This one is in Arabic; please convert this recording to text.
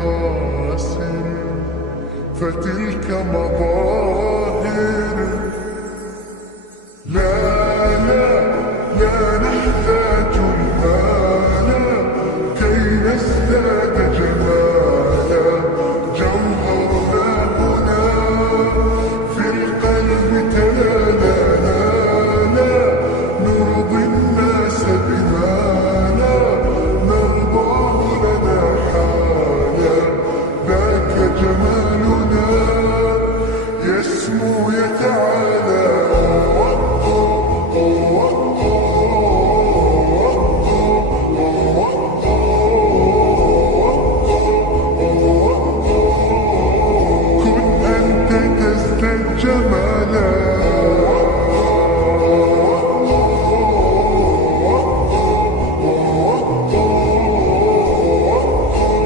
خاسر، فتلك مظاهر. لا لا لا نحتاج المال كي نزداد